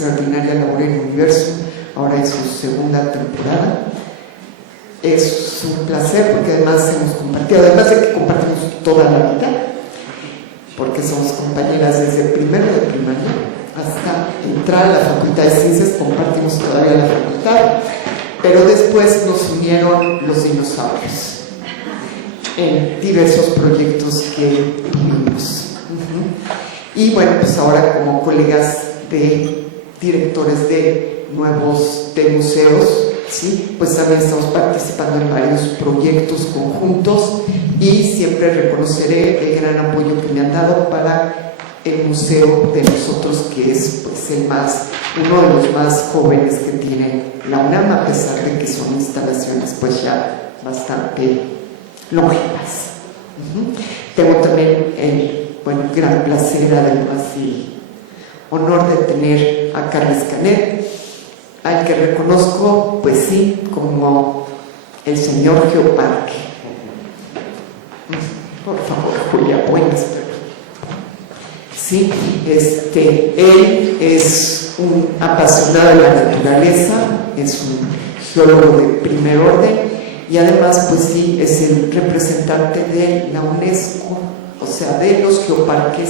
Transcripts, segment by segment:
extraordinaria labor en Universo, ahora en su segunda temporada. Es un placer porque además hemos compartido, además de que compartimos toda la vida, porque somos compañeras desde primero de primaria hasta entrar a la Facultad de Ciencias, compartimos todavía la facultad, pero después nos unieron los dinosaurios en diversos proyectos que tuvimos. Y bueno, pues ahora como colegas de directores de museos, ¿sí? Pues también estamos participando en varios proyectos conjuntos y siempre reconoceré el gran apoyo que me han dado para el museo de nosotros, que es pues uno de los más jóvenes que tiene la UNAM, a pesar de que son instalaciones pues ya bastante longevas. Tengo también el gran placer además y honor de tener a Carles Canet, al que reconozco, pues sí, como el señor Geoparque. Por favor, Julia, buenas. Sí, él es un apasionado de la naturaleza, es un geólogo de primer orden y además, pues sí, es el representante de la UNESCO, o sea, de los geoparques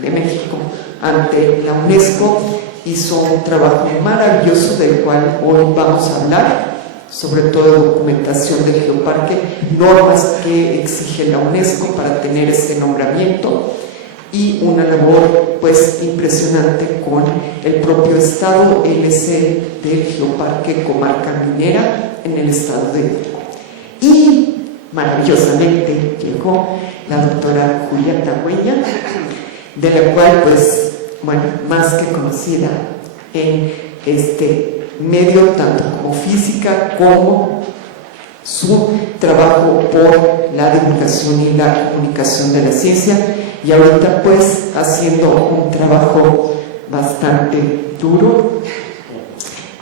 de México ante la UNESCO. Hizo un trabajo maravilloso del cual hoy vamos a hablar, sobre todo documentación del geoparque, normas que exige la UNESCO para tener este nombramiento y una labor pues impresionante con el propio estado LC del Geoparque Comarca Minera en el estado de Hidalgo. Y maravillosamente llegó la doctora Julia Tagüeña, de la cual pues más que conocida en este medio, tanto como física como su trabajo por la divulgación y la comunicación de la ciencia, y ahorita pues haciendo un trabajo bastante duro,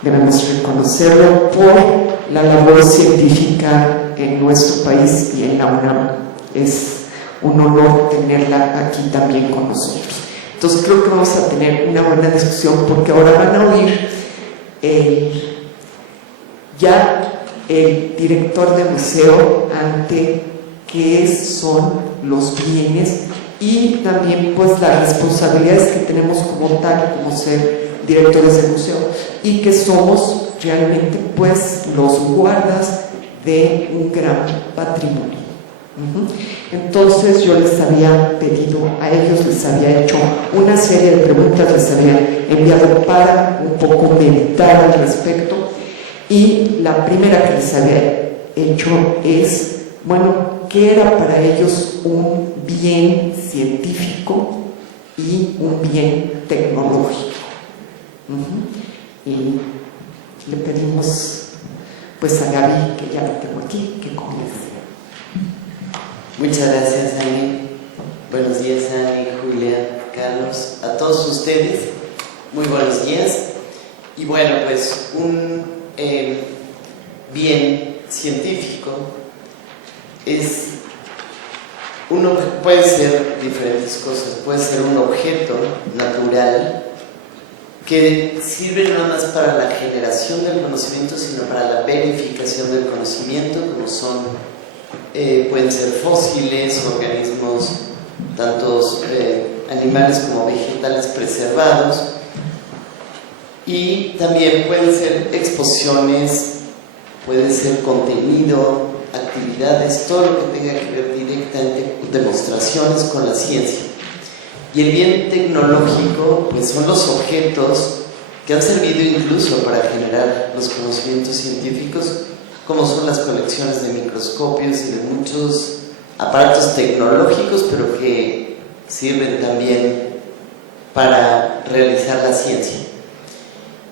debemos reconocerlo, por la labor científica en nuestro país y en la UNAM. Es un honor tenerla aquí también con nosotros. Entonces creo que vamos a tener una buena discusión, porque ahora van a oír ya el director de museo ante qué son los bienes y también pues las responsabilidades que tenemos como tal, como ser directores de museo, y que somos realmente pues los guardas de un gran patrimonio. Entonces yo les había pedido a ellos, les había hecho una serie de preguntas, les había enviado para un poco meditar al respecto, y la primera que les había hecho es, ¿qué era para ellos un bien científico y un bien tecnológico? Y le pedimos pues a Gaby, que ya la tengo aquí, que comience. Muchas gracias, Ani. Buenos días, Ani, Julia, Carlos, a todos ustedes. Muy buenos días. Y bueno, pues un bien científico puede ser diferentes cosas. Puede ser un objeto natural que sirve no más para la generación del conocimiento, sino para la verificación del conocimiento, como pueden ser fósiles, organismos, tantos animales como vegetales preservados, y también pueden ser exposiciones, puede ser contenido, actividades, todo lo que tenga que ver directamente, demostraciones con la ciencia. Y el bien tecnológico pues son los objetos que han servido incluso para generar los conocimientos científicos, como son las colecciones de microscopios y de muchos aparatos tecnológicos, pero que sirven también para realizar la ciencia.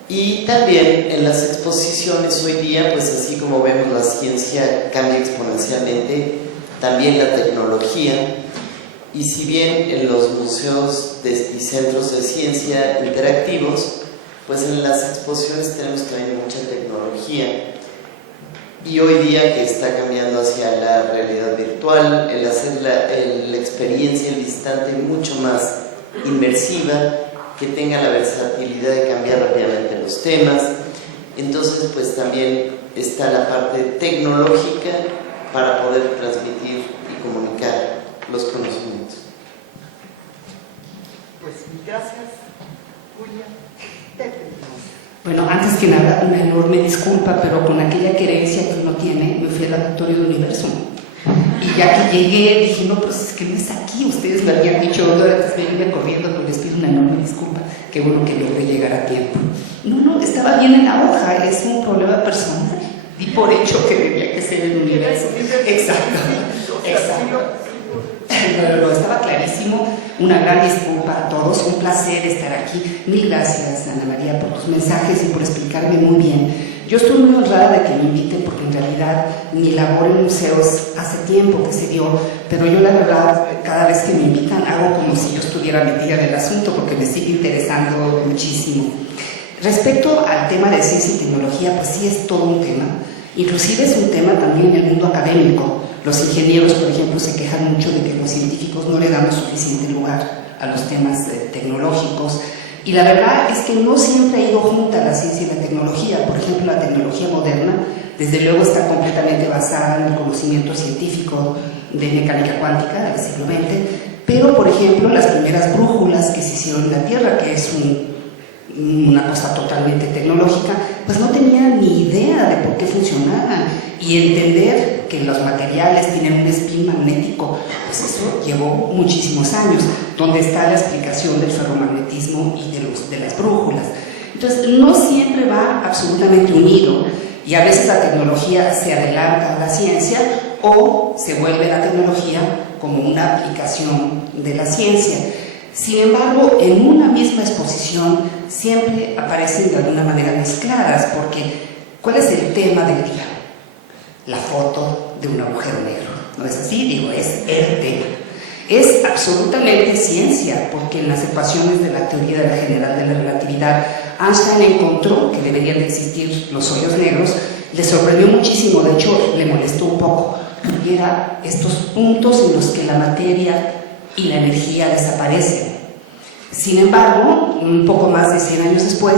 Y también en las exposiciones hoy día, pues así como vemos la ciencia cambia exponencialmente, también la tecnología. Y si bien en los museos y centros de ciencia interactivos, pues en las exposiciones tenemos también mucha tecnología. Y hoy día que está cambiando hacia la realidad virtual, el hacer la experiencia, el instante mucho más inmersiva, que tenga la versatilidad de cambiar rápidamente los temas. Entonces, pues también está la parte tecnológica para poder transmitir y comunicar los conocimientos. Pues gracias, Julia. Bueno, antes que nada, una enorme disculpa, pero con aquella querencia que uno tiene, me fui al auditorio de Universo. Y ya que llegué, dije, no, pero es que no es aquí, ustedes me habían dicho, antes de irme corriendo, pero les pido una enorme disculpa, qué bueno que logré llegar a tiempo. No, estaba bien en la hoja, es un problema personal, di por hecho que debía que ser el Universo. Exacto. No, estaba clarísimo. Una gran disculpa a todos, un placer estar aquí. Mil gracias, Ana María, por tus mensajes y por explicarme muy bien. Yo estoy muy honrada de que me inviten porque en realidad mi labor en museos hace tiempo que se dio, pero yo la verdad cada vez que me invitan hago como si yo estuviera metida en el asunto porque me sigue interesando muchísimo. Respecto al tema de ciencia y tecnología, pues sí es todo un tema. Inclusive es un tema también en el mundo académico. Los ingenieros, por ejemplo, se quejan mucho de que los científicos no le damos suficiente lugar a los temas tecnológicos. Y la verdad es que no siempre ha ido junta la ciencia y la tecnología. Por ejemplo, la tecnología moderna, desde luego, está completamente basada en el conocimiento científico de mecánica cuántica del siglo XX, pero, por ejemplo, las primeras brújulas que se hicieron en la Tierra, que es una cosa totalmente tecnológica, pues no tenían ni idea de por qué funcionaban, y entender que los materiales tienen un spin magnético, pues eso llevó muchísimos años, donde está la explicación del ferromagnetismo y de las brújulas. Entonces, no siempre va absolutamente unido, y a veces la tecnología se adelanta a la ciencia o se vuelve la tecnología como una aplicación de la ciencia. Sin embargo, en una misma exposición siempre aparecen de alguna manera mezcladas, porque ¿cuál es el tema del día? La foto de un agujero negro, ¿no es así? Digo, es el tema. Es absolutamente ciencia, porque en las ecuaciones de la teoría de la general de la relatividad, Einstein encontró que deberían de existir los hoyos negros. Le sorprendió muchísimo, de hecho le molestó un poco, y eran estos puntos en los que la materia y la energía desaparecen. Sin embargo, un poco más de 100 años después,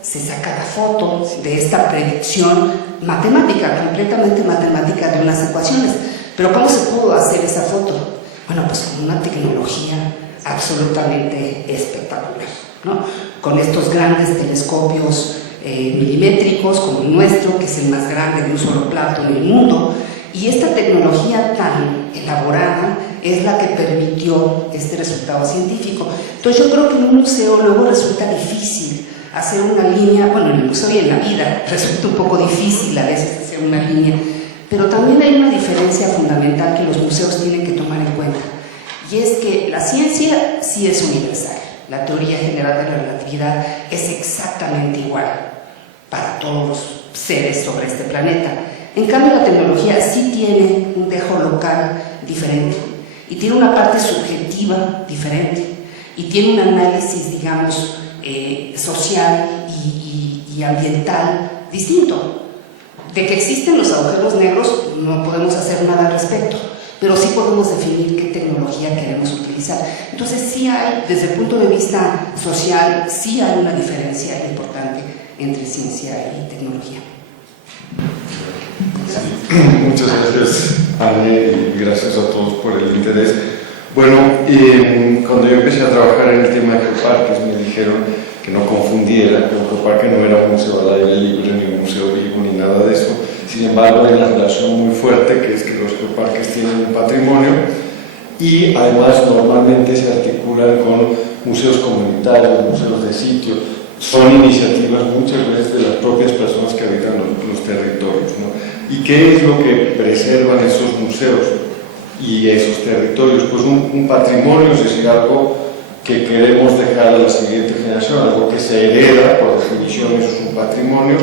se saca la foto de esta predicción matemática, completamente matemática, de unas ecuaciones. Pero ¿cómo se pudo hacer esa foto? Bueno, pues con una tecnología absolutamente espectacular, ¿no? Con estos grandes telescopios milimétricos como el nuestro, que es el más grande de un solo plato en el mundo, y esta tecnología tan elaborada es la que permitió este resultado científico. Entonces yo creo que en un museo luego resulta difícil hacer una línea, bueno, en el museo y en la vida resulta un poco difícil a veces hacer una línea, pero también hay una diferencia fundamental que los museos tienen que tomar en cuenta, y es que la ciencia sí es universal. La teoría general de la relatividad es exactamente igual para todos los seres sobre este planeta. En cambio, la tecnología sí tiene un dejo local diferente, y tiene una parte subjetiva diferente, y tiene un análisis, digamos, social y ambiental distinto. De que existen los agujeros negros no podemos hacer nada al respecto, pero sí podemos definir qué tecnología queremos utilizar. Entonces sí hay, desde el punto de vista social, sí hay una diferencia importante entre ciencia y tecnología. Muchas gracias, Anne, y gracias a todos por el interés. Bueno, cuando yo empecé a trabajar en el tema de geoparques, me dijeron que no confundiera, que el geoparque no era un museo al aire libre, ni un museo vivo, ni nada de eso. Sin embargo, hay una relación muy fuerte, que es que los geoparques tienen un patrimonio y además normalmente se articulan con museos comunitarios, museos de sitio. Son iniciativas muchas veces de las propias personas que habitan los territorios, ¿no? ¿Y qué es lo que preservan esos museos y esos territorios? Pues un patrimonio, es decir, algo que queremos dejar a la siguiente generación, algo que se hereda, por definición eso es un patrimonio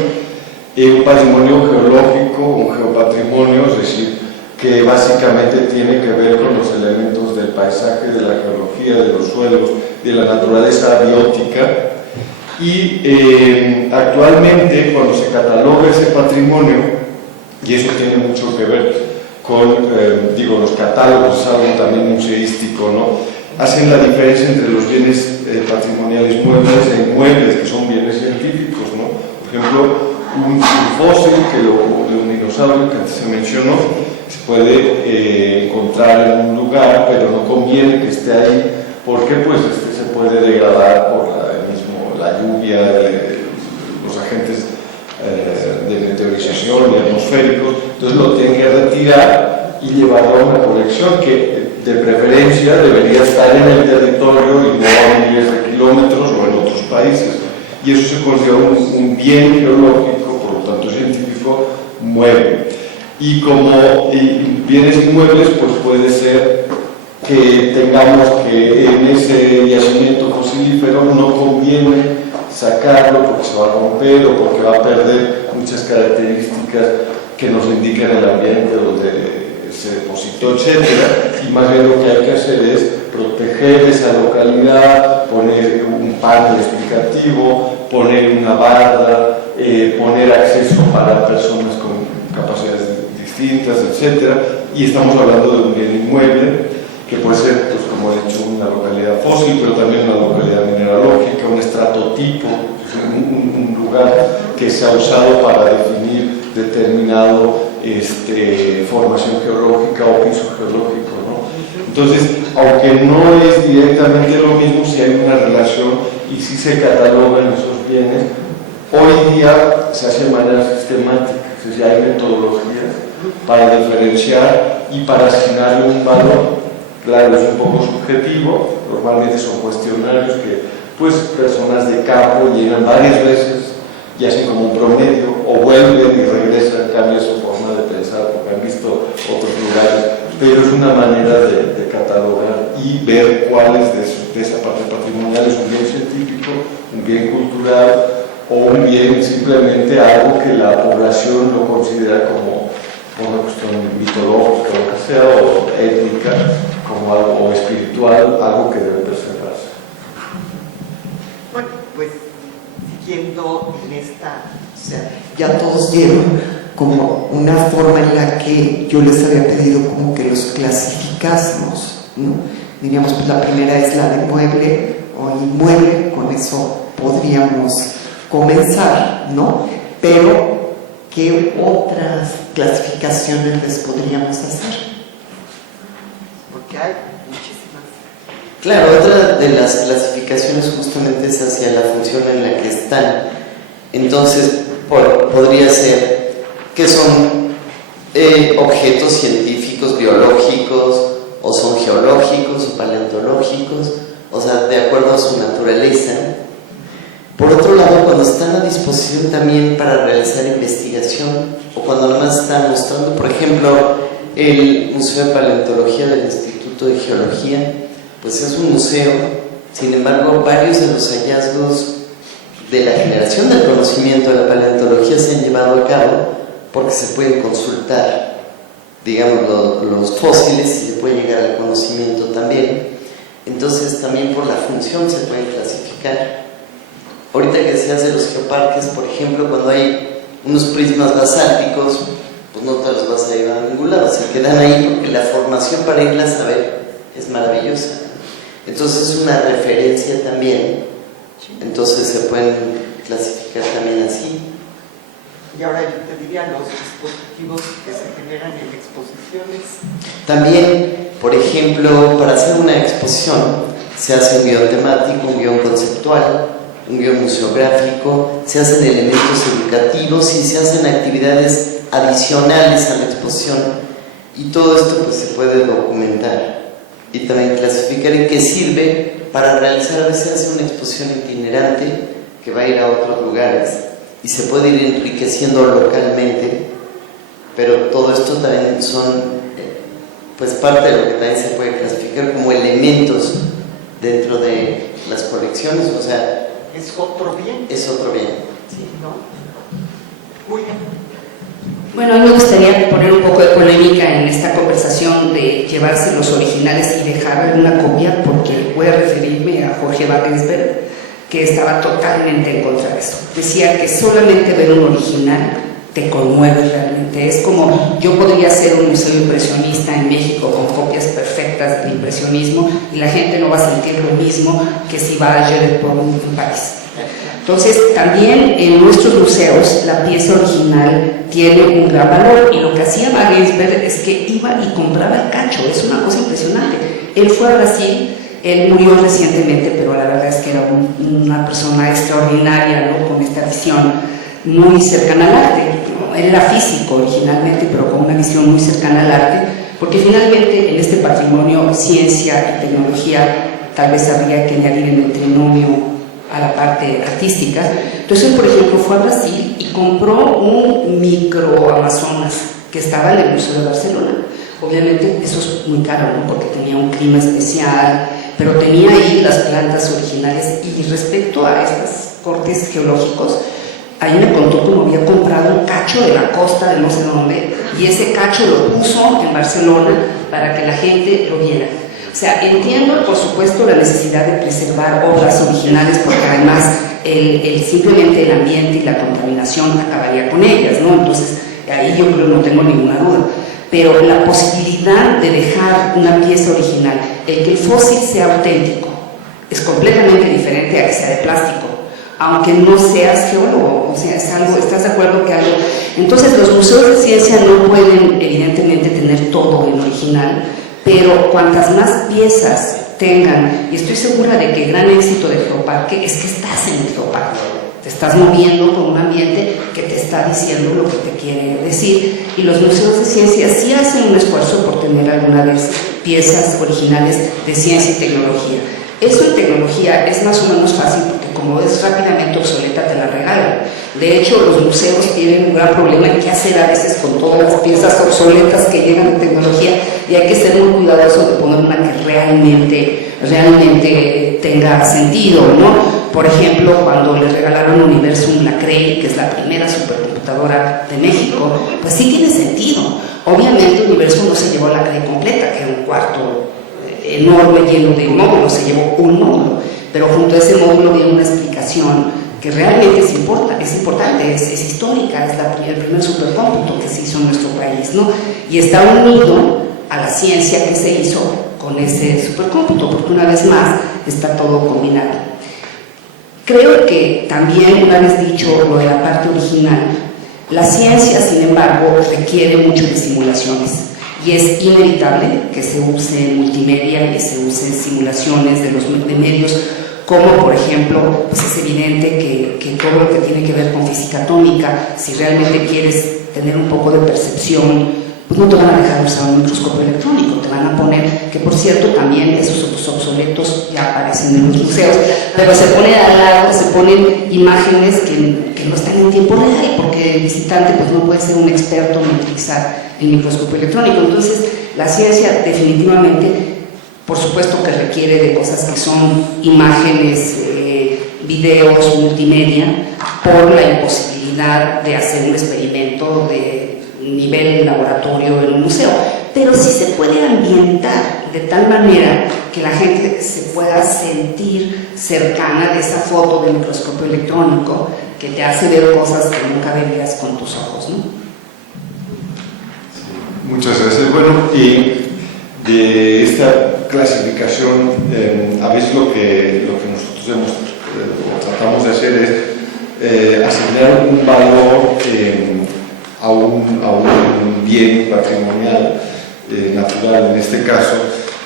geológico, un geopatrimonio, es decir, que básicamente tiene que ver con los elementos del paisaje, de la geología, de los suelos, de la naturaleza biótica. Y actualmente, cuando se cataloga ese patrimonio, y eso tiene mucho que ver con, los catálogos, es algo también museístico, ¿no? Hacen la diferencia entre los bienes patrimoniales muebles e inmuebles, que son bienes científicos, ¿no? fósil, que de un dinosaurio que antes se mencionó, se puede encontrar en un lugar, pero no conviene que esté ahí, porque pues se puede degradar por la lluvia, los agentes de meteorización y atmosféricos. Entonces lo tienen que retirar y llevarlo a una colección que de preferencia debería estar en el territorio y no a miles de kilómetros o en otros países. Y eso se considera un bien geológico, por lo tanto científico, mueble. Y como bienes inmuebles, pues puede ser que tengamos que en ese yacimiento fosilífero no conviene sacarlo porque se va a romper o porque va a perder muchas características que nos indican el ambiente donde se depositó, etc. Y más bien lo que hay que hacer es proteger esa localidad, poner un panel explicativo, poner una barda, poner acceso para personas con capacidades distintas, etc. Y estamos hablando de un bien inmueble que puede ser, pues, como he dicho, una localidad fósil, pero también una localidad mineralógica, un estratotipo, un lugar que se ha usado para definir determinado formación geológica o piso geológico, ¿no? Entonces, aunque no es directamente lo mismo, si hay una relación y si se catalogan esos bienes, hoy día se hace de manera sistemática, es decir, hay metodologías para diferenciar y para asignarle un valor. Claro, es un poco subjetivo, normalmente son cuestionarios que pues personas de campo llenan varias veces y hacen como un promedio, o vuelven y regresan, cambia su forma de pensar porque han visto otros lugares, pero es una manera de catalogar y ver cuáles de esa parte patrimonial es un bien científico, un bien cultural o un bien simplemente algo que la población lo considera como una cuestión mitológica o lo que sea, o étnica, como algo espiritual, algo que debe preservarse. Bueno, pues siguiendo en esta, o sea, ya todos dieron como una forma en la que yo les había pedido como que los clasificásemos, ¿no? Diríamos, pues la primera es la de mueble o inmueble, con eso podríamos comenzar, ¿no? Pero, ¿qué otras clasificaciones les podríamos hacer? Porque hay muchísimas. Claro, otra de las clasificaciones justamente es hacia la función en la que están. Entonces, podría ser que son objetos científicos, biológicos, o son geológicos o paleontológicos, o sea, de acuerdo a su naturaleza. Por otro lado, cuando están a disposición también para realizar investigación, o cuando además están mostrando, por ejemplo, el Museo de Paleontología del Instituto de Geología, pues es un museo, sin embargo, varios de los hallazgos de la generación del conocimiento de la paleontología se han llevado a cabo porque se pueden consultar, digamos, los fósiles y se puede llegar al conocimiento también. Entonces, también por la función se pueden clasificar. Ahorita que decías de los geoparques, por ejemplo, cuando hay unos prismas basálticos, pues no te los vas a llevar a ningún lado, se quedan ahí porque la formación para irlas a ver es maravillosa. Entonces es una referencia también, entonces se pueden clasificar también así. Y ahora yo te diría los dispositivos que se generan en exposiciones. También, por ejemplo, para hacer una exposición se hace un guión temático, un guión conceptual, un guión museográfico, se hacen elementos educativos y se hacen actividades adicionales a la exposición, y todo esto pues se puede documentar y también clasificar en qué sirve para realizar. A veces una exposición itinerante que va a ir a otros lugares y se puede ir enriqueciendo localmente, pero todo esto también son pues parte de lo que también se puede clasificar como elementos dentro de las colecciones, o sea, es otro bien. Es otro bien, sí, ¿no? Muy bien. Bueno, a mí me gustaría poner un poco de polémica en esta conversación de llevarse los originales y dejar una copia, porque voy a referirme a Jorge Wagensberg, que estaba totalmente en contra de eso. Decía que solamente ver un original te conmueve realmente. Es como, yo podría hacer un museo impresionista en México con copias perfectas del impresionismo y la gente no va a sentir lo mismo que si va a Jeunet en París. Entonces, también en nuestros museos la pieza original tiene un gran valor, y lo que hacía Mark Ginsberg es que iba y compraba el cacho. Es una cosa impresionante. Él fue a Brasil, él murió recientemente, pero la verdad es que era una persona extraordinaria, ¿no? Con esta visión muy cercana al arte, ¿no? Él era físico originalmente, pero con una visión muy cercana al arte, porque finalmente en este patrimonio ciencia y tecnología tal vez habría que añadir el trinomio a la parte artística. Entonces, por ejemplo, fue a Brasil y compró un micro Amazonas que estaba en el Museo de Barcelona. Obviamente eso es muy caro, ¿no? Porque tenía un clima especial, pero tenía ahí las plantas originales. Y respecto a estos cortes geológicos, ahí me contó cómo había comprado un cacho de la costa de no sé dónde, y ese cacho lo puso en Barcelona para que la gente lo viera. O sea, entiendo, por supuesto, la necesidad de preservar obras originales, porque además simplemente el ambiente y la contaminación acabaría con ellas, ¿no? Entonces, ahí yo creo que no tengo ninguna duda. Pero la posibilidad de dejar una pieza original, el que el fósil sea auténtico, es completamente diferente a que sea de plástico, aunque no seas geólogo. O sea, es algo, ¿estás de acuerdo que algo? Entonces, los museos de ciencia no pueden, evidentemente, tener todo en original, pero cuantas más piezas tengan, y estoy segura de que el gran éxito de Geoparque es que estás en el Geoparque, te estás moviendo con un ambiente que te está diciendo lo que te quiere decir, y los museos de ciencia sí hacen un esfuerzo por tener alguna vez piezas originales de ciencia y tecnología. Eso en tecnología es más o menos fácil, porque como es rápidamente obsoleta te la regalan. De hecho, los museos tienen un gran problema en qué hacer a veces con todas las piezas obsoletas que llegan de tecnología, y hay que ser muy cuidadosos de poner una que realmente tenga sentido, ¿no? Por ejemplo, cuando le regalaron Universum la Cray, que es la primera supercomputadora de México, pues sí tiene sentido. Obviamente Universum no se llevó la Cray completa, que era un cuarto enorme lleno de módulos, se llevó un módulo, pero junto a ese módulo viene una explicación que realmente es importante, es histórica, es el primer supercómputo que se hizo en nuestro país, ¿no? Y está unido a la ciencia que se hizo con ese supercómputo, porque una vez más está todo combinado. Creo que también, una vez dicho lo de la parte original, la ciencia, sin embargo, requiere mucho de simulaciones, y es inevitable que se use multimedia y se use simulaciones de medios, como por ejemplo, pues es evidente que todo lo que tiene que ver con física atómica, si realmente quieres tener un poco de percepción, pues no te van a dejar usar un microscopio electrónico, te van a poner, que por cierto también esos otros obsoletos ya aparecen en los museos, pero se pone al lado, se ponen imágenes que no están en tiempo real, porque el visitante pues no puede ser un experto en utilizar el microscopio electrónico. Entonces, la ciencia definitivamente, por supuesto que requiere de cosas que son imágenes, videos, multimedia, por la imposibilidad de hacer un experimento de nivel laboratorio en un museo, pero sí se puede ambientar de tal manera que la gente se pueda sentir cercana de esa foto del microscopio electrónico, que te hace ver cosas que nunca verías con tus ojos, ¿no? Muchas gracias. Bueno, y de esta clasificación, a veces lo que nosotros tratamos de hacer es asignar un valor a un bien patrimonial natural en este caso,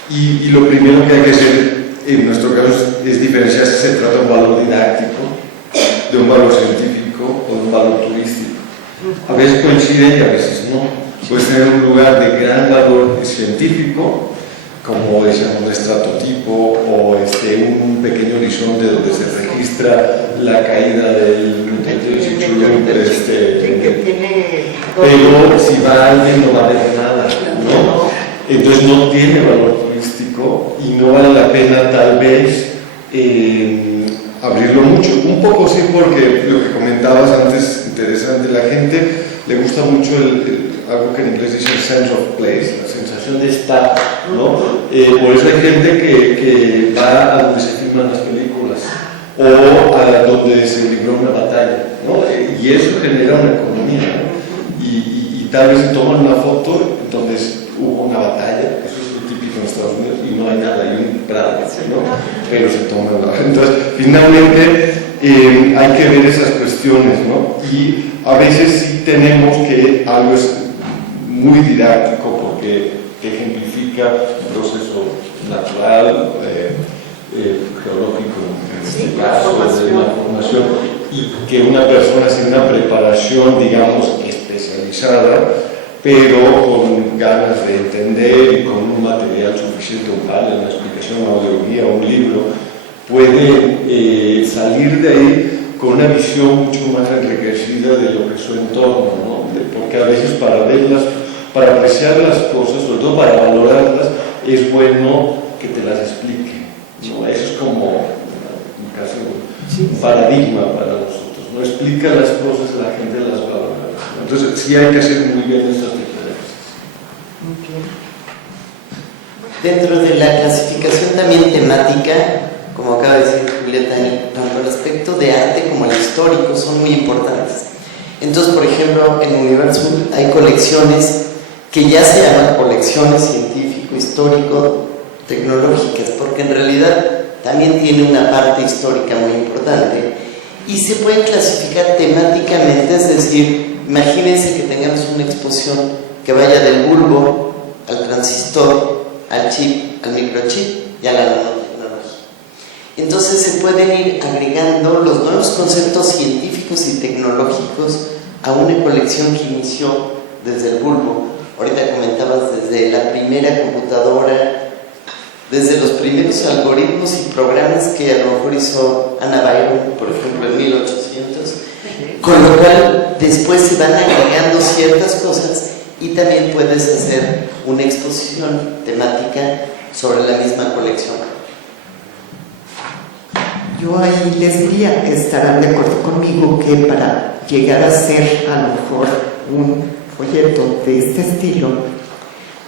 y lo primero que hay que hacer en nuestro caso es diferenciar si se trata de un valor didáctico, de un valor científico o de un valor turístico. A veces coincide y a veces no. Puedes tener un lugar de gran valor científico, como decíamos, un estratotipo o un pequeño horizonte donde se registra la caída del Chicxulub, pero si va alguien no va a ver nada, ¿no? Entonces no tiene valor turístico y no vale la pena tal vez abrirlo mucho. Un poco sí, porque lo que comentabas antes, interesante, la gente le gusta mucho algo que en inglés dicen sense of place, la sensación de estar, ¿no? Por eso hay gente que va a donde se filman las películas o a donde se libró una batalla, ¿no? Y eso genera una economía, ¿no? Y tal vez se toman una foto donde hubo una batalla, eso es lo típico en Estados Unidos, y no hay nada, hay un prado, ¿no? Pero se toma una. Entonces, finalmente, hay que ver esas cuestiones, ¿no? Y a veces sí tenemos que algo es muy didáctico porque ejemplifica un proceso natural, geológico en este caso, de una formación, y que una persona sin una preparación, digamos, especializada, pero con ganas de entender y con un material suficiente, un panel, una explicación, una audioguía, un libro, puede salir de ahí con una visión mucho más enriquecida de lo que es su entorno, ¿no? Porque a veces para verlas, para apreciar las cosas, sobre todo para valorarlas, es bueno que te las explique, ¿no? Eso es como casi un paradigma para nosotros, ¿no? Explica las cosas, la gente las valora, ¿no? Entonces sí hay que hacer muy bien estas diferencias. Dentro de la clasificación también temática, como acaba de decir Julieta, tanto el aspecto de arte como el histórico son muy importantes. Entonces, por ejemplo, en Universum hay colecciones que ya se llaman colecciones científico-histórico-tecnológicas, porque en realidad también tiene una parte histórica muy importante y se pueden clasificar temáticamente, es decir, imagínense que tengamos una exposición que vaya del bulbo al transistor, al chip, al microchip y a la nanotecnología. Entonces se pueden ir agregando los nuevos conceptos científicos y tecnológicos a una colección que inició desde el bulbo. Ahorita comentabas desde la primera computadora, desde los primeros algoritmos y programas que a lo mejor hizo Anna Byron, por ejemplo, en 1800, con lo cual después se van agregando ciertas cosas y también puedes hacer una exposición temática sobre la misma colección. Yo ahí les diría, estarán de acuerdo conmigo, que para llegar a ser a lo mejor un folleto de este estilo,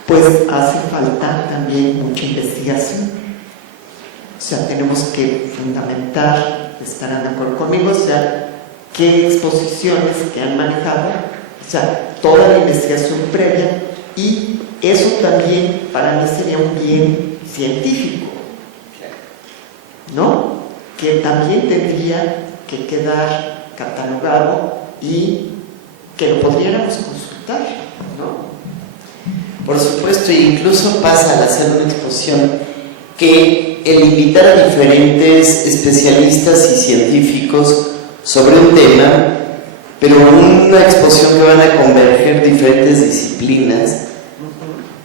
pues hace falta también mucha investigación. O sea, tenemos que fundamentar, estarán de acuerdo conmigo, o sea, qué exposiciones que han manejado, o sea, toda la investigación previa, y eso también para mí sería un bien científico, ¿no? Que también tendría que quedar catalogado y que lo pudiéramos consultar, ¿no? Por supuesto, incluso pasa al hacer una exposición que el invitar a diferentes especialistas y científicos sobre un tema, pero una exposición que van a converger diferentes disciplinas,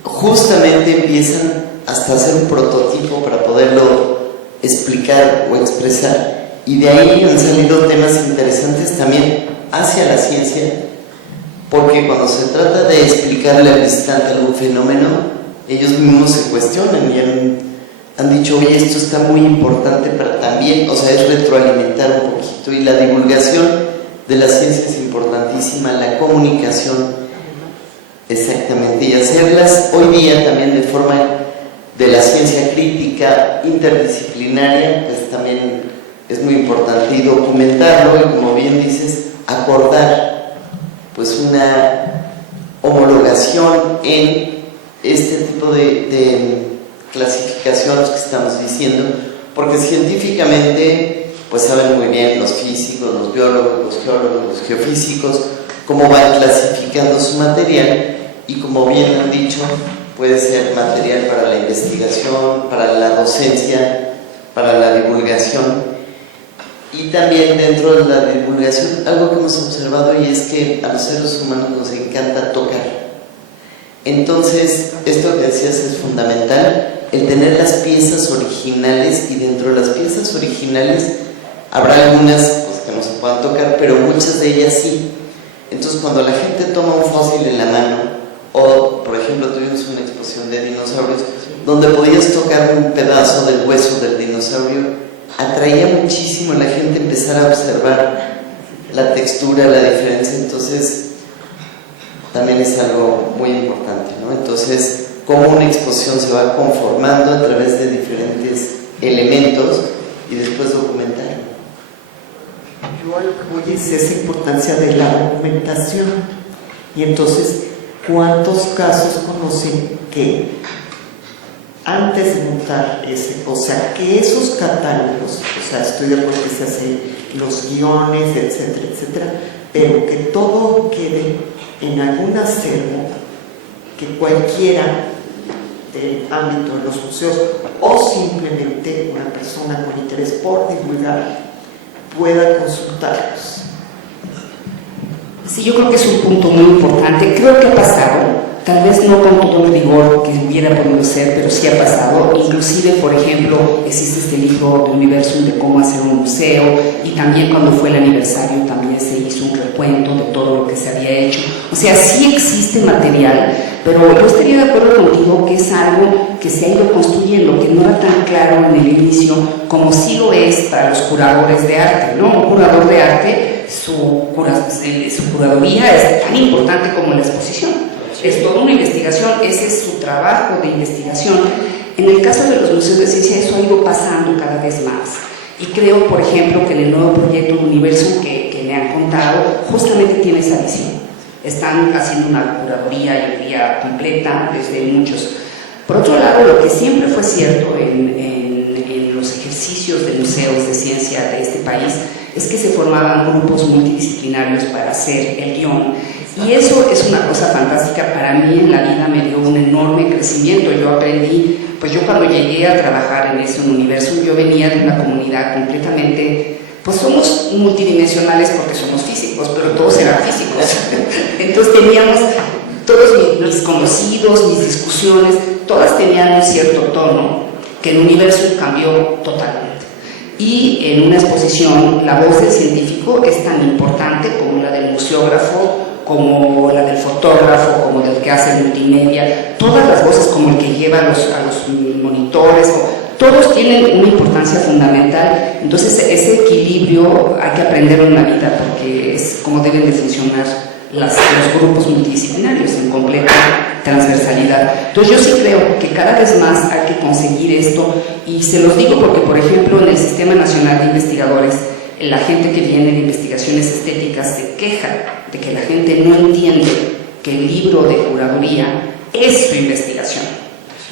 justamente empiezan hasta hacer un prototipo para poderlo explicar o expresar, y de ahí han salido temas interesantes también hacia la ciencia, porque cuando se trata de explicarle al visitante algún fenómeno, ellos mismos se cuestionan y han dicho, oye, esto está muy importante para también, o sea, es retroalimentar un poquito, y la divulgación de la ciencia es importantísima, la comunicación, exactamente, y hacerlas hoy día también de forma de la ciencia crítica interdisciplinaria, pues también es muy importante, y documentarlo, y como bien dices, acordar pues una homologación en este tipo de clasificaciones que estamos diciendo, porque científicamente pues saben muy bien los físicos, los biólogos, los geólogos, los geofísicos cómo van clasificando su material, y como bien han dicho, puede ser material para la investigación, para la docencia, para la divulgación. Y también dentro de la divulgación, algo que hemos observado, y es que a los seres humanos nos encanta tocar. Entonces, esto que decías es fundamental, el tener las piezas originales, y dentro de las piezas originales habrá algunas pues, que no se puedan tocar, pero muchas de ellas sí. Entonces, cuando la gente toma un fósil en la mano, o por ejemplo tuvimos una exposición de dinosaurios, donde podías tocar un pedazo del hueso del dinosaurio, atraía muchísimo a la gente empezar a observar la textura, la diferencia. Entonces también es algo muy importante, ¿no? Entonces, cómo una exposición se va conformando a través de diferentes elementos y después documentar. Yo a lo que voy es esa importancia de la documentación. Y entonces, ¿cuántos casos conocen que antes de montar ese, o sea, que esos catálogos, o sea, estoy de acuerdo que se hace los guiones, etcétera, etcétera, pero que todo quede en algún acervo que cualquiera del ámbito de los museos o simplemente una persona con interés por divulgar pueda consultarlos. Sí, yo creo que es un punto muy importante. Creo que ha pasado, tal vez no con todo el rigor que hubiera podido ser, pero sí ha pasado. Inclusive, por ejemplo, existe este libro de Universum de cómo hacer un museo, y también cuando fue el aniversario también se hizo un recuento de todo lo que se había hecho. O sea, sí existe material, pero yo estaría de acuerdo contigo que es algo que se ha ido construyendo, que no era tan claro en el inicio como sí lo es para los curadores de arte, ¿no? Un curador de arte, su curaduría es tan importante como la exposición. Es toda una investigación, ese es su trabajo de investigación. En el caso de los museos de ciencia eso ha ido pasando cada vez más. Y creo, por ejemplo, que en el nuevo proyecto de Universum que me han contado, justamente tiene esa visión. Están haciendo una curaduría, yo diría, completa desde muchos. Por otro lado, lo que siempre fue cierto en los ejercicios de museos de ciencia de este país es que se formaban grupos multidisciplinarios para hacer el guión. Y eso es una cosa fantástica. Para mí en la vida me dio un enorme crecimiento. Yo aprendí, pues yo cuando llegué a trabajar en ese Universum, yo venía de una comunidad completamente, pues somos multidimensionales porque somos físicos, pero todos eran físicos. Entonces teníamos, todos mis conocidos, mis discusiones, todas tenían un cierto tono que el Universum cambió totalmente. Y en una exposición la voz del científico es tan importante como la del museógrafo, como la del fotógrafo, como del que hace multimedia, todas las voces, como el que lleva a los monitores, todos tienen una importancia fundamental. Entonces ese equilibrio hay que aprenderlo en la vida porque es como deben de funcionar los grupos multidisciplinarios en completa transversalidad. Entonces yo sí creo que cada vez más hay que conseguir esto, y se los digo porque, por ejemplo, en el Sistema Nacional de Investigadores, la gente que viene de investigaciones estéticas se queja de que la gente no entiende que el libro de curaduría es su investigación.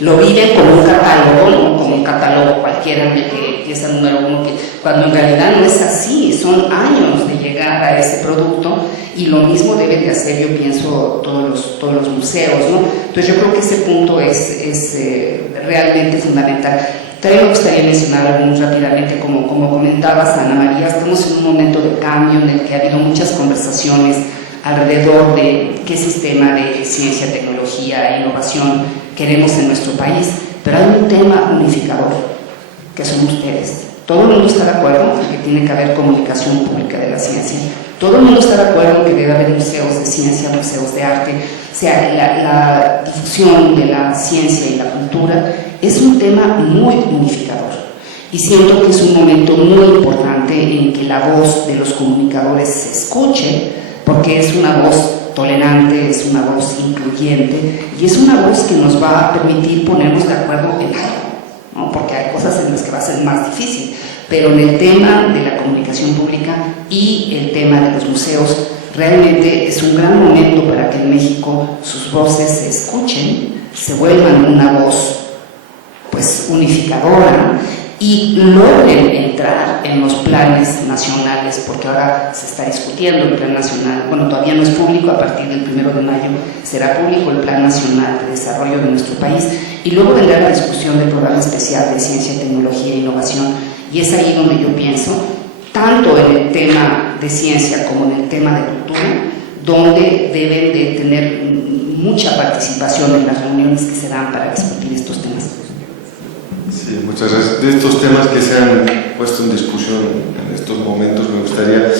Lo viven como un catálogo, ¿no? Como un catálogo cualquiera que empieza número 1, cuando en realidad no es así, son años de llegar a ese producto, y lo mismo deben de hacer, yo pienso, todos los museos, ¿no? Entonces yo creo que ese punto es realmente fundamental. También me gustaría mencionar algo muy rápidamente, como comentabas, Ana María, estamos en un momento de cambio en el que ha habido muchas conversaciones alrededor de qué sistema de ciencia, tecnología e innovación queremos en nuestro país, pero hay un tema unificador, que son ustedes. Todo el mundo está de acuerdo en que tiene que haber comunicación pública de la ciencia, todo el mundo está de acuerdo en que debe haber museos de ciencia, museos de arte. O sea, la difusión de la ciencia y la cultura es un tema muy unificador, y siento que es un momento muy importante en que la voz de los comunicadores se escuche, porque es una voz tolerante, es una voz incluyente, y es una voz que nos va a permitir ponernos de acuerdo en algo, ¿no? Porque hay cosas en las que va a ser más difícil, pero en el tema de la comunicación pública y el tema de los museos, realmente es un gran momento para que en México sus voces se escuchen, se vuelvan una voz pues unificadora y logren entrar en los planes nacionales, porque ahora se está discutiendo el plan nacional, bueno, todavía no es público, a partir del 1 de mayo será público el plan nacional de desarrollo de nuestro país, y luego vendrá la discusión del programa especial de ciencia, tecnología e innovación, y es ahí donde yo pienso, tanto en el tema de ciencia como en el tema de cultura, donde deben de tener mucha participación en las reuniones que se dan para discutir estos temas. Sí, muchas gracias. De estos temas que se han puesto en discusión en estos momentos, me gustaría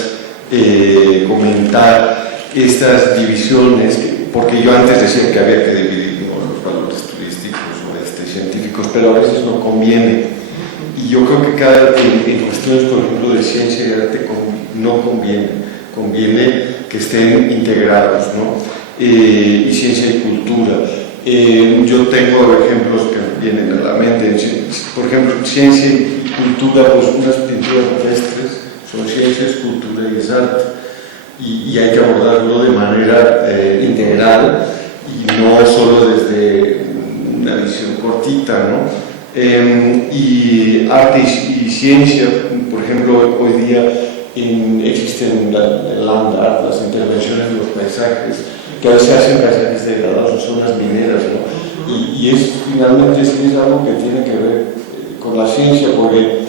comentar estas divisiones, porque yo antes decía que había que dividir, ¿no?, los valores turísticos o científicos, pero a veces no conviene. Y yo creo que en cuestiones, por ejemplo, de ciencia y arte no conviene que estén integrados, ¿no? Y ciencia y cultura. Yo tengo ejemplos que vienen a la mente. Por ejemplo, ciencia y cultura, pues unas pinturas rupestres son ciencia, es cultura y es arte. Y hay que abordarlo de manera integral y no solo desde una visión cortita, ¿no? Y arte y ciencia, por ejemplo, hoy día existen el land art, las intervenciones de los paisajes, que a veces se hacen paisajes degradados en zonas mineras, ¿no? Y es finalmente sí es algo que tiene que ver con la ciencia, porque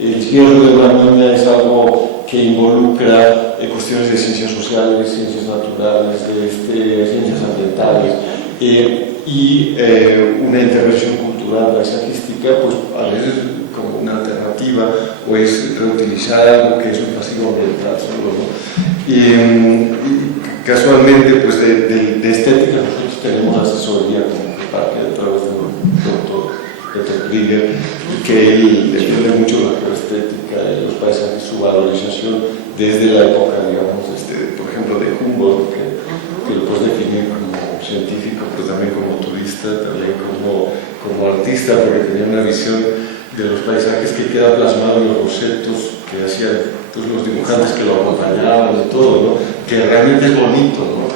el cierre de una mina es algo que involucra cuestiones de ciencias sociales, ciencias naturales, ciencias ambientales, y una intervención cultural paisajística, pues a veces como una alternativa, o es reutilizar algo que es un pasivo ambiental solo, ¿no? Y casualmente, pues de estética nosotros tenemos asesoría como parte de través del doctor Peter Krieger, que él defiende mucho la geoestética y los paisajes, su valorización desde la época, digamos, por ejemplo, de Humboldt, que lo puedes definir como científico, pero también como turista, también como artista, porque tenía una visión de los paisajes que queda plasmado en los bocetos que hacían todos los dibujantes que lo acompañaban y todo, ¿no? Que realmente es bonito, ¿no?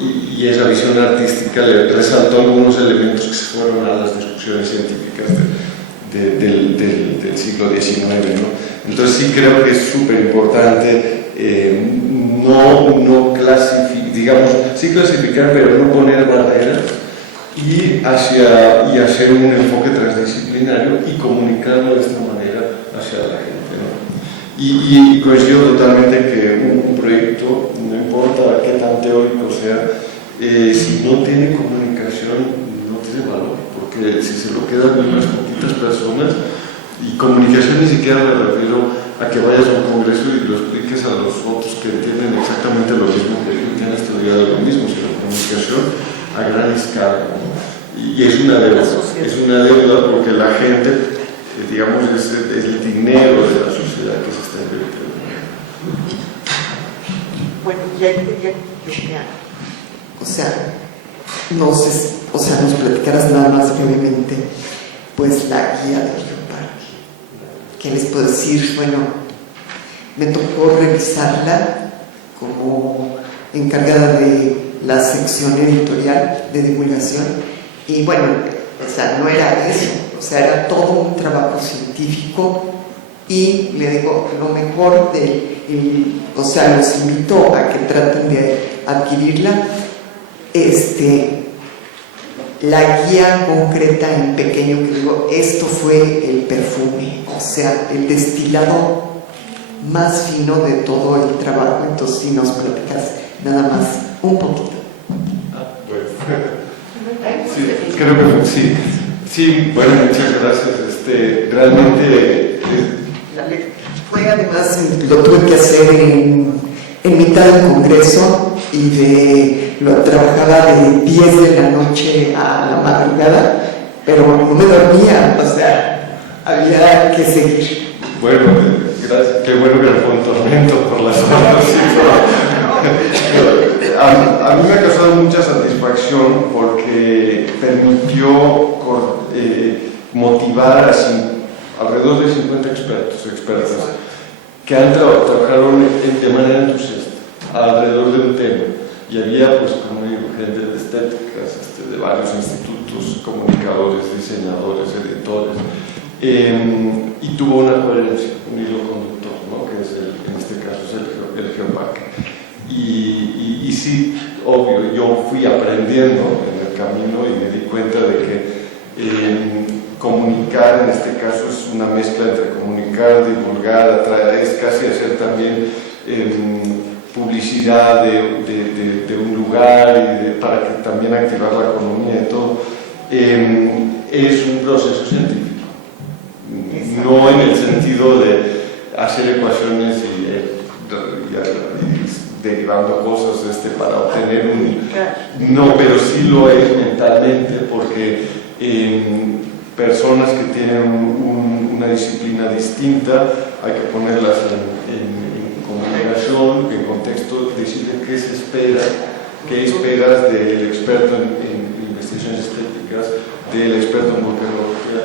Y esa visión artística le resaltó algunos elementos que se fueron a las discusiones científicas del siglo XIX, ¿no? Entonces sí creo que es súper importante no clasificar, digamos, sí clasificar, pero no poner barreras y hacer un enfoque transdisciplinario y comunicarlo de esta manera hacia la gente, ¿no? Y coincido totalmente que un proyecto, no importa qué tan teórico sea, si no tiene comunicación, no tiene valor, porque si se lo quedan unas poquitas personas, y comunicación ni siquiera me refiero a que vayas a un congreso y lo expliques a los otros que entienden exactamente lo mismo que tú, que han estudiado lo mismo, sino comunicación a gran escala, ¿no? Y es una deuda porque la gente, digamos, es el dinero de la sociedad que se está invirtiendo. Bueno, ya quería nos platicaras nada más brevemente, pues la guía del Geoparque. ¿Qué les puedo decir? Bueno, me tocó revisarla como encargada de la sección editorial de divulgación y bueno, o sea, no era eso, o sea, era todo un trabajo científico y le digo, lo mejor o sea, los invito a que traten de adquirirla. La guía concreta en pequeño, que digo, esto fue el perfume, o sea, el destilado más fino de todo el trabajo. Entonces, si nos platicas nada más un poquito. Sí, creo que sí. Sí, bueno, muchas gracias. Realmente fue además, lo tuve que hacer en mitad del congreso y lo trabajaba de 10 de la noche a la madrugada, pero no me dormía, o sea, había que seguir. Bueno, gracias, qué bueno que no fue un tormento por las horas. A mí me ha causado mucha satisfacción porque permitió motivar a alrededor de 50 expertos, expertas, que trabajaron de manera entusiasta alrededor de un tema. Y había, pues, como digo, gente de estéticas, de varios institutos, comunicadores, diseñadores, editores, y tuvo una coherencia, un hilo conductor, ¿no? Que es en este caso es el Geoparque. Y sí, obvio, yo fui aprendiendo en el camino y me di cuenta de que comunicar en este caso es una mezcla entre comunicar, divulgar, atraer, es casi hacer también publicidad de un lugar y para que también activar la economía y todo. Es un proceso científico, no en el sentido de hacer ecuaciones y derivando cosas para obtener no, pero sí lo es mentalmente, porque personas que tienen una disciplina distinta hay que ponerlas en comunicación, en contexto, decirle qué se espera, qué esperas del experto en investigaciones estéticas, del experto en volcanología,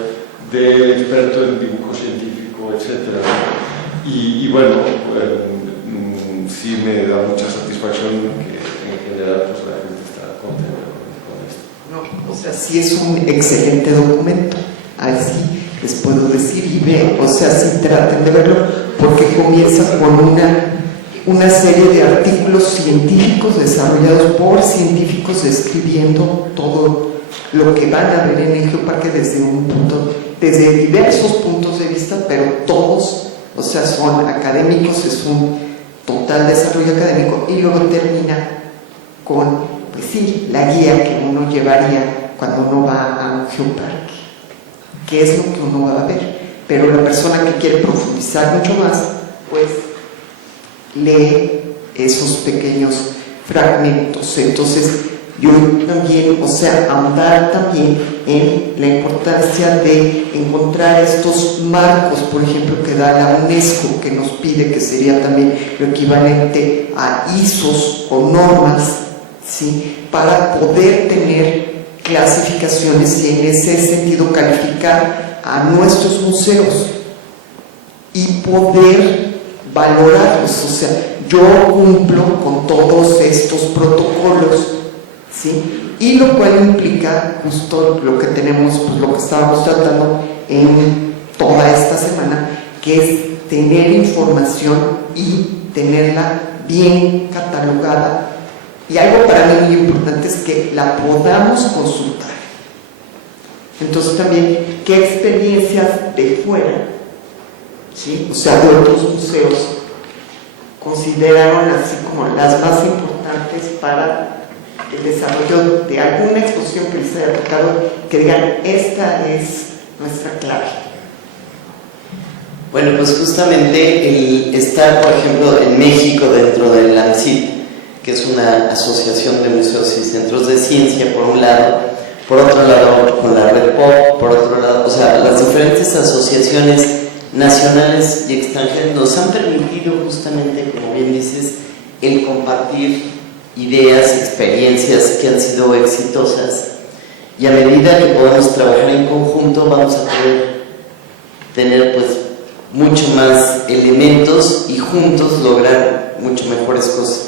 del experto en dibujo científico, etc. Y bueno, sí me da mucha satisfacción que en general pues, la gente está contenta con esto. No, o sea, sí es un excelente documento, así les puedo decir, y o sea, sí traten de verlo, porque comienza con una una serie de artículos científicos desarrollados por científicos describiendo todo lo que van a ver en el geoparque desde diversos puntos de vista, pero todos, o sea, son académicos, es un total desarrollo académico, y luego termina con, pues sí, la guía que uno llevaría cuando uno va a un geoparque, qué es lo que uno va a ver. Pero la persona que quiere profundizar mucho más, pues lee esos pequeños fragmentos. Entonces yo también, o sea, ahondar también en la importancia de encontrar estos marcos, por ejemplo, que da la UNESCO, que nos pide, que sería también lo equivalente a ISOs o normas, ¿sí?, para poder tener clasificaciones y en ese sentido calificar a nuestros museos y poder valorarlos. O sea, yo cumplo con todos estos protocolos, ¿sí? Y lo cual implica justo lo que tenemos, pues lo que estábamos tratando en toda esta semana, que es tener información y tenerla bien catalogada. Y algo para mí muy importante es que la podamos consultar. Entonces también, ¿qué experiencias de fuera, ¿sí?, o sea, de otros museos, consideraron así como las más importantes para el desarrollo de alguna exposición que les haya tocado, que digan, esta es nuestra clave? Bueno, pues justamente el estar, por ejemplo, en México dentro del ANSIT, que es una asociación de museos y centros de ciencia, por un lado, por otro lado con la Red POP, por otro lado, o sea, las diferentes asociaciones nacionales y extranjeras nos han permitido justamente, como bien dices, el compartir ideas, experiencias que han sido exitosas, y a medida que podamos trabajar en conjunto vamos a poder tener pues mucho más elementos y juntos lograr mucho mejores cosas.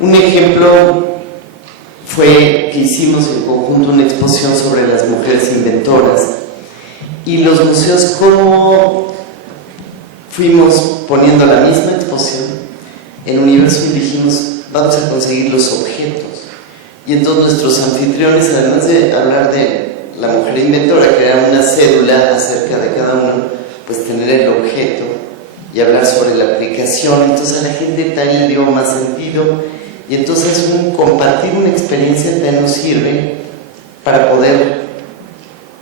Un ejemplo fue que hicimos en conjunto una exposición sobre las mujeres inventoras, y los museos, como fuimos poniendo la misma exposición en Universo, y dijimos, vamos a conseguir los objetos. Y entonces nuestros anfitriones, además de hablar de la mujer inventora, que era una cédula acerca de cada uno, pues tener el objeto y hablar sobre la aplicación. Entonces a la gente también le dio más sentido, y entonces compartir una experiencia también nos sirve para poder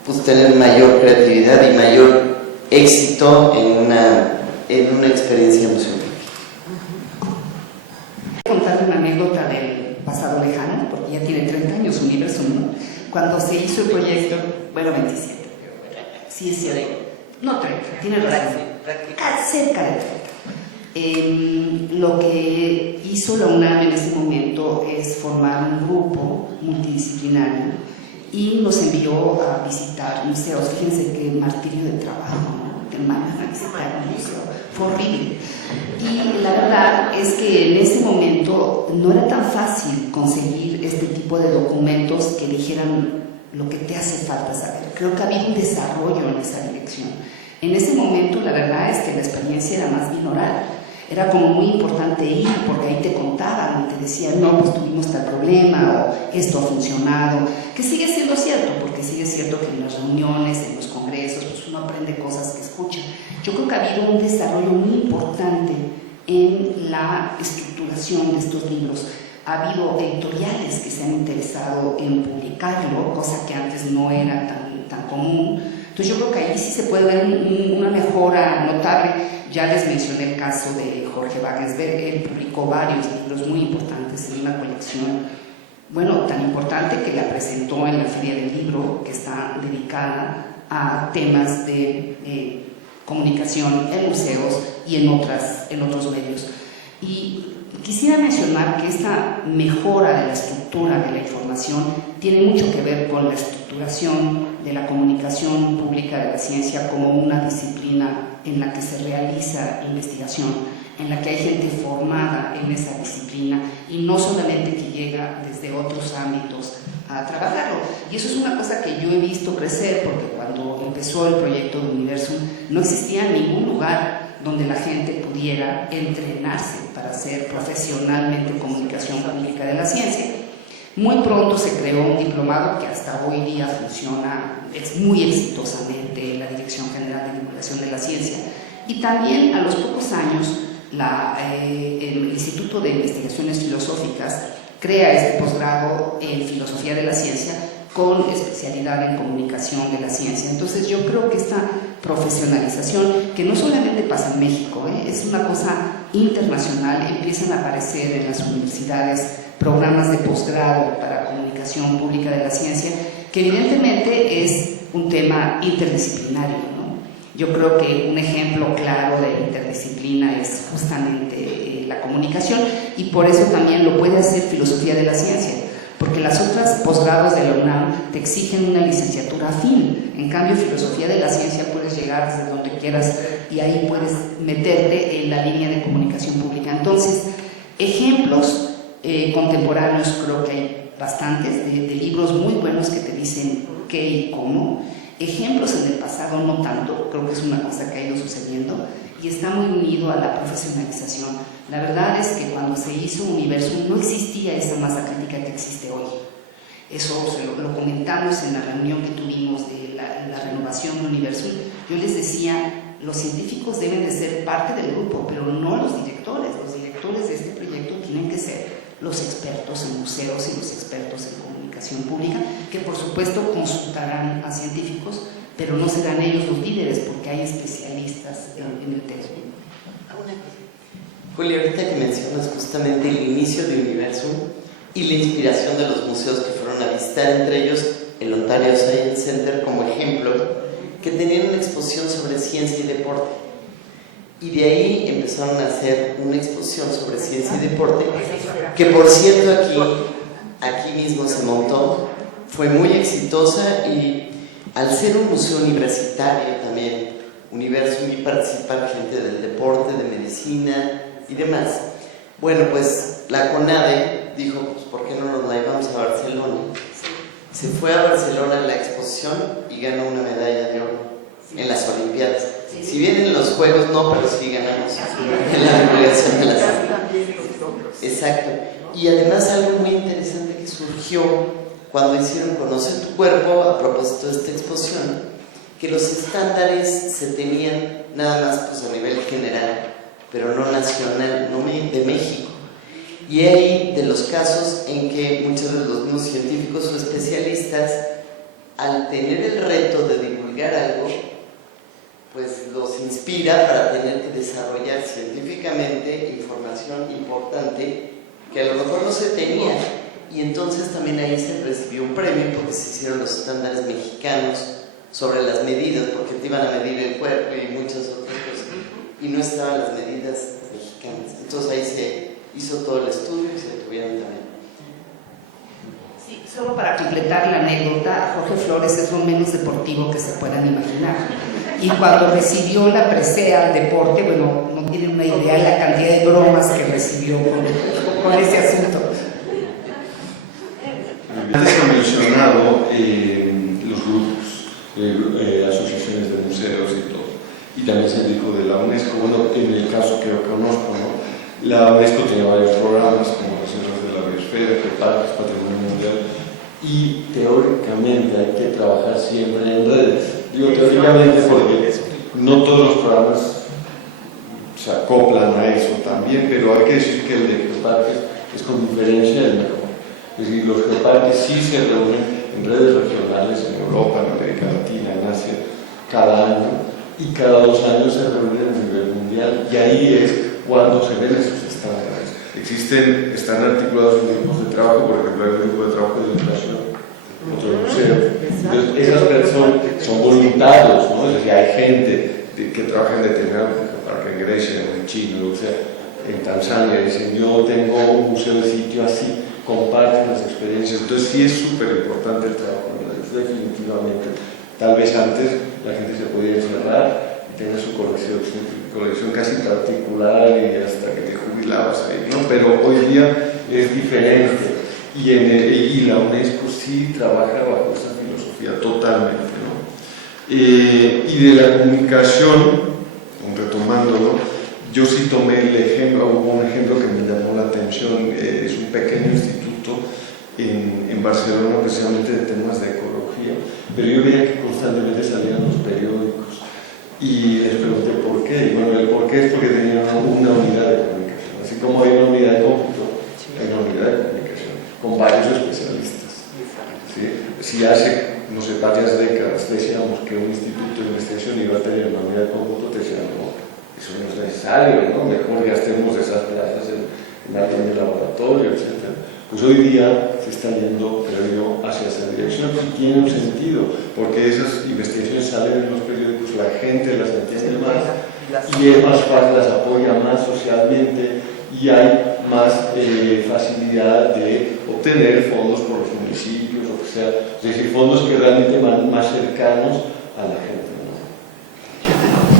pues tener mayor creatividad y mayor éxito en una experiencia museal. Voy a contar una anécdota del pasado lejano, porque ya tiene 30 años Universo, ¿no? Cuando se hizo el proyecto, bueno, 27, sí es cierto, no 30, tiene razón, cerca de 30. Lo que hizo la UNAM en ese momento es formar un grupo multidisciplinario y nos envió a visitar museos. Fíjense qué martirio de trabajo, ¿no?, que mandan a visitar un museo, fue horrible. Y la verdad es que en ese momento no era tan fácil conseguir este tipo de documentos que dijeran lo que te hace falta saber. Creo que ha habido un desarrollo en esa dirección. En ese momento la verdad es que la experiencia era más bien oral. Era como muy importante ir, porque ahí te contaban y te decían, no, pues tuvimos tal problema, o esto ha funcionado, que sigue siendo cierto, porque sigue cierto que en las reuniones, en los congresos, pues uno aprende cosas que escucha. Yo creo que ha habido un desarrollo muy importante en la estructuración de estos libros. Ha habido editoriales que se han interesado en publicarlo, cosa que antes no era tan común. Entonces yo creo que ahí sí se puede ver una mejora notable. Ya les mencioné el caso de Jorge Wagensberg. Él publicó varios libros muy importantes en una colección, bueno, tan importante que la presentó en la Feria del Libro, que está dedicada a temas de comunicación en museos y en otros medios. Y quisiera mencionar que esta mejora de la estructura de la información tiene mucho que ver con la estructuración de la comunicación pública de la ciencia como una disciplina en la que se realiza investigación, en la que hay gente formada en esa disciplina y no solamente que llega desde otros ámbitos a trabajarlo. Y eso es una cosa que yo he visto crecer, porque cuando empezó el proyecto de Universum no existía ningún lugar donde la gente pudiera entrenarse para hacer profesionalmente comunicación pública de la ciencia. Muy pronto se creó un diplomado que hasta hoy día funciona muy exitosamente en la Dirección General de Divulgación de la Ciencia, y también a los pocos años el Instituto de Investigaciones Filosóficas crea este posgrado en Filosofía de la Ciencia con especialidad en comunicación de la ciencia. Entonces yo creo que esta profesionalización, que no solamente pasa en México, es una cosa internacional, empiezan a aparecer en las universidades programas de posgrado para comunicación pública de la ciencia, que evidentemente es un tema interdisciplinario, ¿no? Yo creo que un ejemplo claro de interdisciplina es justamente la comunicación, y por eso también lo puede hacer Filosofía de la Ciencia, porque las otras posgrados de la UNAM te exigen una licenciatura afín. En cambio, Filosofía de la Ciencia puedes llegar desde donde quieras y ahí puedes meterte en la línea de comunicación pública. Entonces, ejemplos contemporáneos creo que hay bastantes, de libros muy buenos que te dicen qué y cómo. Ejemplos en el pasado no tanto, creo que es una cosa que ha ido sucediendo y está muy unido a la profesionalización. La verdad es que cuando se hizo Universum no existía esa masa crítica que existe hoy. Eso lo comentamos en la reunión que tuvimos de la renovación de Universum. Yo les decía, los científicos deben de ser parte del grupo, pero no los directores. Los directores de este proyecto tienen que ser los expertos en museos y los expertos en comunicación pública, que por supuesto consultarán a científicos, pero no serán ellos los líderes, porque hay especialistas en el tema. Julia, ahorita que mencionas justamente el inicio de Universum y la inspiración de los museos que fueron a visitar, entre ellos el Ontario Science Center como ejemplo, que tenían una exposición sobre ciencia y deporte. Y de ahí empezaron a hacer una exposición sobre ciencia y deporte, que por cierto aquí mismo se montó, fue muy exitosa, y al ser un museo universitario también, Universum, y participar gente del deporte, de medicina y demás. Bueno, pues la CONADE dijo, pues ¿por qué no nos la llevamos a Barcelona? Se fue a Barcelona a la exposición y ganó una medalla de oro en las Olimpiadas. Si bien en los Juegos no, pero sí ganamos en la divulgación de las... Exacto. Y además algo muy interesante que surgió cuando hicieron Conoce tu Cuerpo, a propósito de esta exposición, que los estándares se tenían nada más pues a nivel general, pero no nacional, no de México. Y hay de los casos en que muchos de los mismos científicos o especialistas, al tener el reto de divulgar algo, pues los inspira para tener que desarrollar científicamente información importante que a lo mejor no se tenía. Y entonces también ahí se recibió un premio porque se hicieron los estándares mexicanos sobre las medidas, porque te iban a medir el cuerpo y muchas otras cosas, y no estaban las medidas mexicanas. Entonces ahí se hizo todo el estudio y se detuvieron también. Sí, solo para completar la anécdota, Jorge Flores es lo menos deportivo que se puedan imaginar. Y cuando recibió la presea al deporte, bueno, no tienen una idea de la cantidad de bromas que recibió con ese asunto. Antes se han mencionado los grupos, asociaciones de museos y todo, y también se dijo de la UNESCO. Bueno, en el caso que yo conozco, ¿no? La UNESCO tiene varios programas como los Centros de la Biosfera, Geoparques, Patrimonio Mundial, y teóricamente hay que trabajar siempre en redes. Digo teóricamente porque no todos los programas se acoplan a eso también, pero hay que decir que el de Geoparques es con diferencia el mejor. Es decir, los geoparques sí se reúnen en redes regionales en Europa, en América Latina, en Asia, cada año, y cada 2 años se reúnen a nivel mundial, y ahí es cuando se ven esos estándares. Están articulados en grupos de trabajo, por ejemplo, hay un grupo de trabajo de educación, otro museo. Entonces, esas personas son voluntarios, ¿no? Es decir, hay gente que trabaja en determinado parque en Grecia, en China, o sea, en Tanzania, dicen, yo tengo un museo de sitio así, comparten las experiencias. Entonces sí es súper importante el trabajo, definitivamente. Tal vez antes la gente se podía encerrar y tener su colección casi particular y hasta que te jubilabas ahí, ¿no? Pero hoy día es diferente, y la UNESCO sí trabaja bajo esa filosofía totalmente, ¿no? Y de la comunicación, un reto retomándolo, yo sí tomé el ejemplo, hubo un ejemplo que me llamó la atención, es un pequeño instituto en Barcelona precisamente de temas de ecología, pero yo veía que constantemente salían los periódicos y les pregunté por qué, y bueno, el por qué es porque tenían una unidad de comunicación, así como hay una unidad de cómputo, hay una unidad de comunicación, con varios especialistas. ¿Sí? Si hace, no sé, varias décadas decíamos que un instituto de investigación iba a tener una unidad de cómputo, te decían, no, eso no es necesario, ¿no? Mejor gastemos esas plazas en alguien de laboratorio, etc. Pues hoy día se está yendo, creo yo, hacia esa dirección y tiene un sentido, porque esas investigaciones salen en los periódicos, la gente las entiende más y es más fácil, las apoya más socialmente y hay más facilidad de obtener fondos por los municipios, o que sea, es decir, fondos que realmente van más cercanos a la gente, ¿no?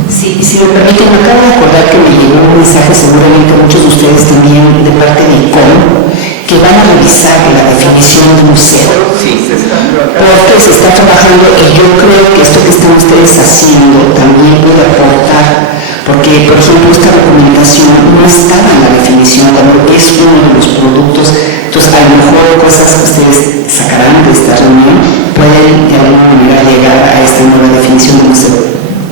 Sí, si me permiten, me acabo de acordar que me llegó un mensaje, seguramente muchos de ustedes también, de parte de ICOM, que van a revisar la definición de museo. Sí, se está trabajando. Porque se está trabajando y yo creo que esto que están ustedes haciendo también puede aportar, porque, por ejemplo, esta recomendación no estaba en la definición de lo que es uno de los productos. Entonces, a lo mejor cosas que ustedes sacarán de esta reunión pueden de alguna manera llegar a esta nueva definición de museo.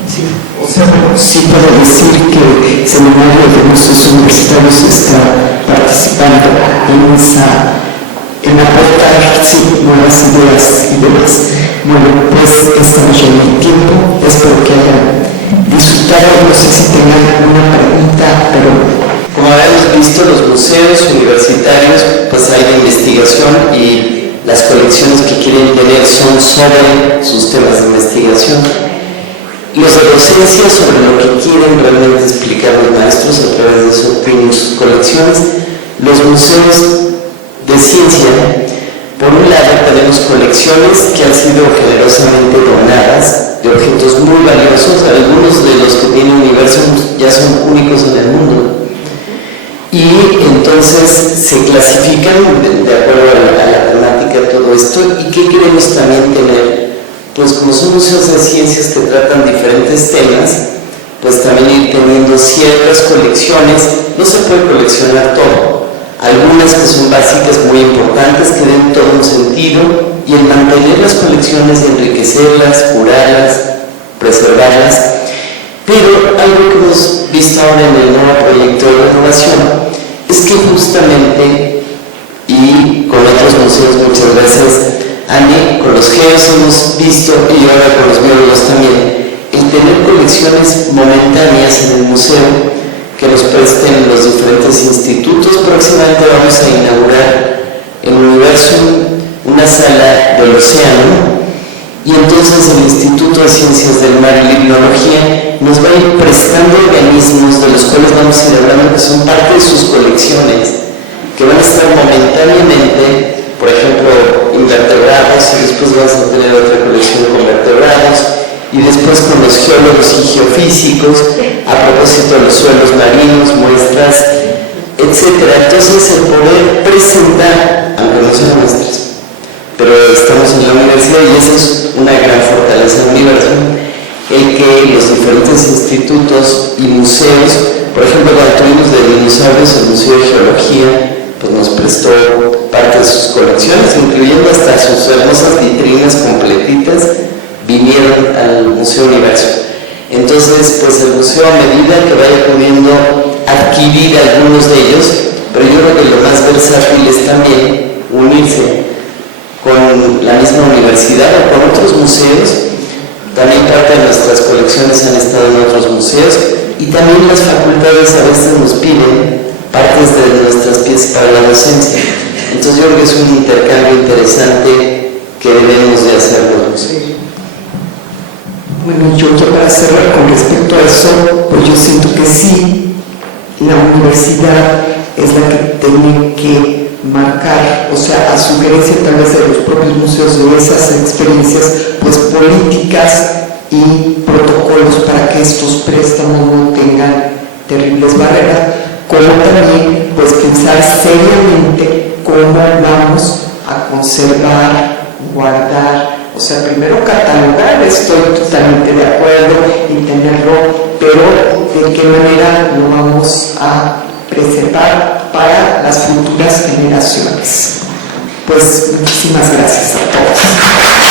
Sí, o sea, sí puedo decir que el Seminario de Museos Universitarios está participando en aportar, sí, nuevas ideas y demás. Bueno, pues estamos ya en el tiempo, espero que hayan disfrutado, no sé si tengan alguna pregunta, pero... Como habíamos visto, los museos universitarios pues hay de investigación y las colecciones que quieren tener son sobre sus temas de investigación. Los de docencia sobre lo que quieren realmente explicar los maestros a través de sus colecciones. Los museos de ciencia, por un lado tenemos colecciones que han sido generosamente donadas de objetos muy valiosos, algunos de los que tiene Universo ya son únicos en el mundo. Y entonces se clasifican de acuerdo a la temática de todo esto. ¿Y qué queremos también tener? Pues como son museos de ciencias que tratan diferentes temas, pues también ir teniendo ciertas colecciones. No se puede coleccionar todo. Algunas que son básicas, muy importantes, que den todo un sentido, y el mantener las colecciones y enriquecerlas, curarlas, preservarlas. Pero algo que hemos visto ahora en el nuevo proyecto de renovación es que justamente, y con otros museos muchas veces, Ani, con los geos hemos visto, y ahora con los biólogos también, el tener colecciones momentáneas en el museo que nos presten los diferentes institutos. Próximamente vamos a inaugurar en Universum una sala del océano, y entonces el Instituto de Ciencias del Mar y Limnología nos va a ir prestando organismos de los cuales vamos a ir hablando, que son parte de sus colecciones, que van a estar momentáneamente, por ejemplo, invertebrados, y después vamos a tener otra colección con vertebrados, y después con los geólogos y geofísicos, a propósito de los suelos marinos, muestras, etc. Entonces, el poder presentar, aunque no sean muestras, pero estamos en la universidad y esa es una gran fortaleza del universo, el que los diferentes institutos y museos, por ejemplo, cuando tuvimos de dinosaurios, el Museo de Geología pues nos prestó parte de sus colecciones, incluyendo hasta sus hermosas vitrinas completitas, vinieron al Museo Universo. Entonces, pues el museo, a medida que vaya pudiendo adquirir algunos de ellos, pero yo creo que lo más versátil es también unirse con la misma universidad o con otros museos. También parte de nuestras colecciones han estado en otros museos, y también las facultades a veces nos piden partes de nuestras piezas para la docencia. Entonces yo creo que es un intercambio interesante que debemos de hacer los museos. Bueno, yo ya para cerrar con respecto a eso, pues yo siento que sí, la universidad es la que tiene que marcar, o sea, a sugerencia tal vez de los propios museos de esas experiencias, pues políticas y protocolos para que estos préstamos no tengan terribles barreras, como también pues pensar seriamente cómo vamos a conservar, guardar O sea, primero catalogar, estoy totalmente de acuerdo y tenerlo, pero de qué manera lo vamos a preservar para las futuras generaciones. Pues muchísimas gracias a todos.